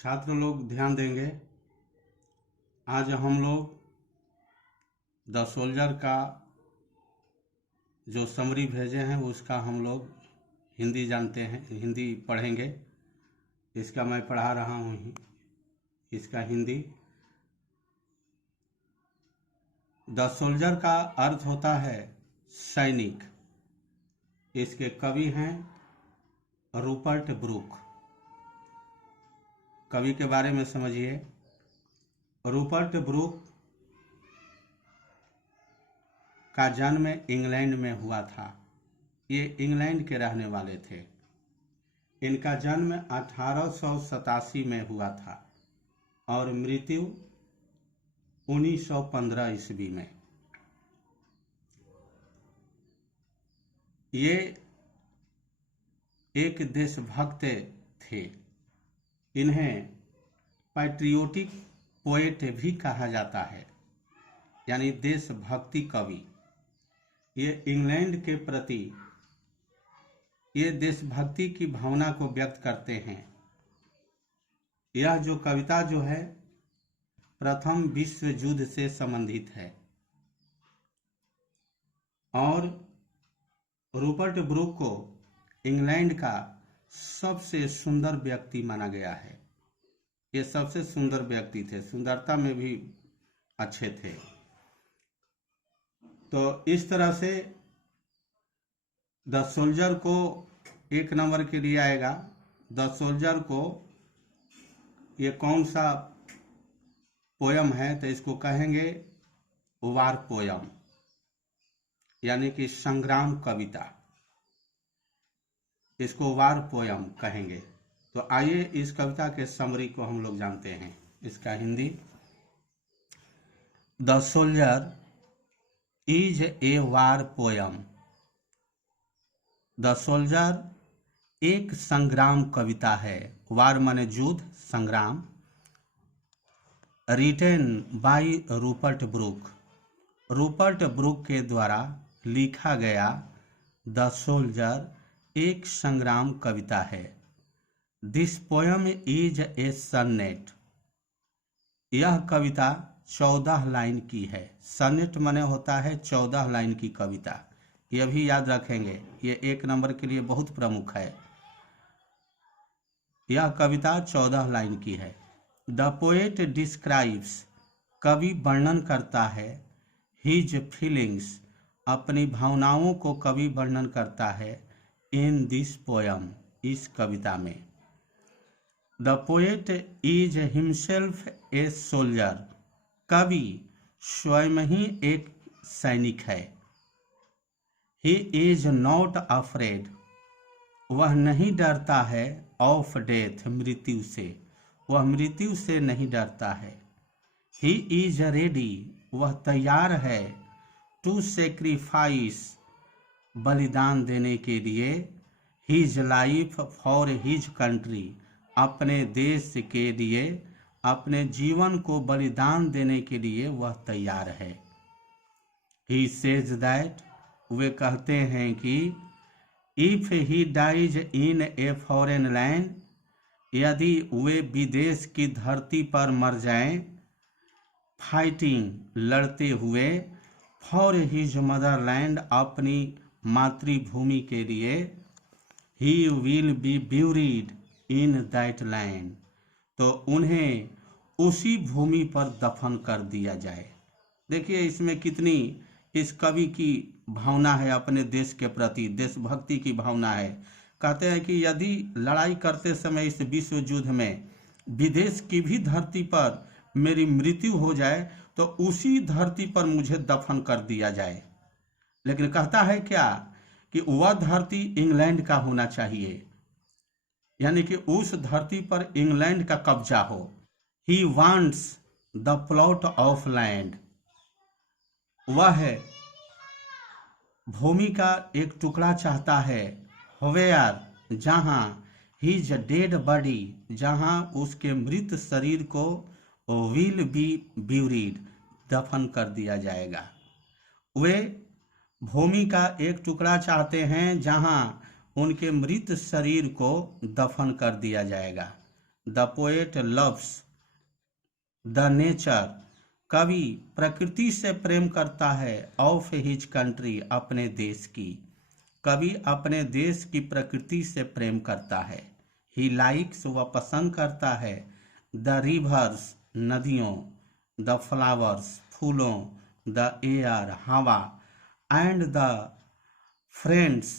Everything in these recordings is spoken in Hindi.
छात्र लोग ध्यान देंगे। आज हम लोग द सोल्जर का जो समरी भेजे हैं उसका हम लोग हिंदी जानते हैं, हिंदी पढ़ेंगे। इसका मैं पढ़ा रहा हूँ इसका हिंदी। द सोल्जर का अर्थ होता है सैनिक। इसके कवि हैं रूपर्ट ब्रूक। कवि के बारे में समझिए। रूपर्ट ब्रूक का जन्म इंग्लैंड में हुआ था। ये इंग्लैंड के रहने वाले थे। इनका जन्म 1887 में हुआ था और मृत्यु 1915 ईस्वी में। ये एक देशभक्त थे। इन्हें पैट्रियोटिक पोएट भी कहा जाता है, यानी देशभक्ति कवि। ये इंग्लैंड के प्रति ये देशभक्ति की भावना को व्यक्त करते हैं। यह जो कविता जो है प्रथम विश्व युद्ध से संबंधित है और रूपर्ट ब्रूक को इंग्लैंड का सबसे सुंदर व्यक्ति माना गया है। ये सबसे सुंदर व्यक्ति थे, सुंदरता में भी अच्छे थे। तो इस तरह से द सोल्जर को 1 नंबर के लिए आएगा। द सोल्जर को ये कौन सा पोयम है, तो इसको कहेंगे वार पोयम, यानी कि संग्राम कविता। इसको वार पोयम कहेंगे। तो आइए इस कविता के समरी को हम लोग जानते हैं। इसका Hindi. The soldier is a war poem. The soldier एक संग्राम कविता है। वार माने युद्ध, संग्राम। Written by Rupert Brooke. Rupert Brooke के द्वारा लिखा गया द सोल्जर एक संग्राम कविता है। This poem is a sonnet. यह कविता 14 लाइन की है। सन्नेट माने होता है 14 लाइन की कविता। यह भी याद रखेंगे, ये 1 नंबर के लिए बहुत प्रमुख है। यह कविता 14 लाइन की है। The poet describes. कवि वर्णन करता है हिज फीलिंग्स। अपनी भावनाओं को कवि वर्णन करता है इन दिस पोयम, इस कविता में। The poet is himself a soldier. कवि स्वयं ही एक सैनिक है। He is not afraid. वह नहीं डरता है ऑफ डेथ, मृत्यु से। वह मृत्यु से नहीं डरता है। He is ready. वह तैयार है टू सेक्रीफाइस, बलिदान देने के लिए। His life for his country. अपने देश के लिए, अपने जीवन को बलिदान देने के लिए वह तैयार है। He says that. वे कहते हैं कि if he dies in a foreign land, यदि वे विदेश की धरती पर मर जाएं, फाइटिंग, लड़ते हुए, फॉर हिज मदरलैंड, अपनी मातृभूमि के लिए, he will be buried in that land, तो उन्हें उसी भूमि पर दफन कर दिया जाए। देखिए इसमें कितनी इस कवि की भावना है, अपने देश के प्रति देशभक्ति की भावना है। कहते हैं कि यदि लड़ाई करते समय इस विश्व युद्ध में विदेश की भी धरती पर मेरी मृत्यु हो जाए तो उसी धरती पर मुझे दफन कर दिया जाए। लेकिन कहता है क्या कि वह धरती इंग्लैंड का होना चाहिए, यानी कि उस धरती पर इंग्लैंड का कब्जा हो। He wants the plot of land. वह भूमि का एक टुकड़ा चाहता है। वेयर, जहां हिज डेड बॉडी, जहां उसके मृत शरीर को विल बी ब्यूरिड, दफन कर दिया जाएगा। वे भूमि का एक टुकड़ा चाहते हैं जहां उनके मृत शरीर को दफन कर दिया जाएगा। The poet loves the nature, कवि प्रकृति से प्रेम करता है, ऑफ हिज कंट्री, अपने देश की, कवि अपने देश की प्रकृति से प्रेम करता है। ही लाइक्स, वह पसंद करता है, द रिवर्स, नदियों, द फ्लावर्स, फूलों, द एयर, हवा, and the friends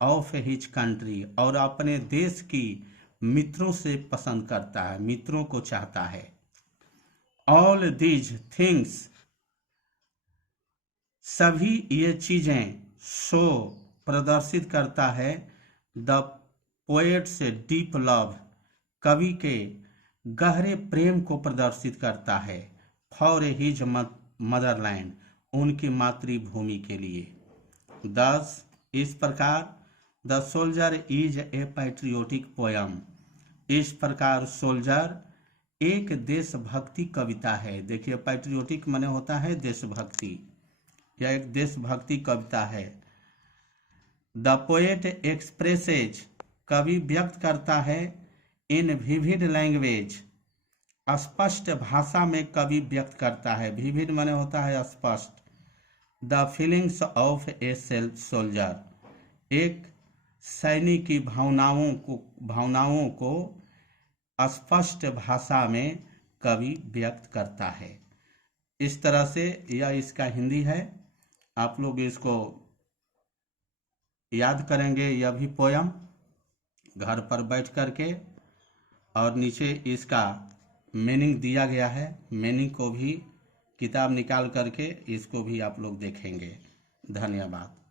of his country, और अपने देश की मित्रों से पसंद करता है, मित्रों को चाहता है। ऑल दीज थिंग्स, सभी ये चीजें, शो प्रदर्शित करता है, द पोएट्स डीप लव, कवि के गहरे प्रेम को प्रदर्शित करता है, फॉर हिज मदरलैंड, उनकी मातृभूमि के लिए। दस, इस प्रकार, the soldier is A patriotic poem, इस प्रकार सोल्जर एक देशभक्ति कविता है। देखिए, पैट्रियोटिक माने होता है देशभक्ति, यह एक देशभक्ति कविता है। द पोएट एक्सप्रेसेज, कवि व्यक्त करता है, इन विविड लैंग्वेज, स्पष्ट भाषा में कवि व्यक्त करता है, विविड माने होता है स्पष्ट, the feelings of a soldier, एक सैनिक की भावनाओं को स्पष्ट भाषा में कवि व्यक्त करता है। इस तरह से यह इसका हिंदी है। आप लोग इसको याद करेंगे, यह भी पोयम घर पर बैठ करके, और नीचे इसका मीनिंग दिया गया है, मीनिंग को भी किताब निकाल करके इसको भी आप लोग देखेंगे। धन्यवाद।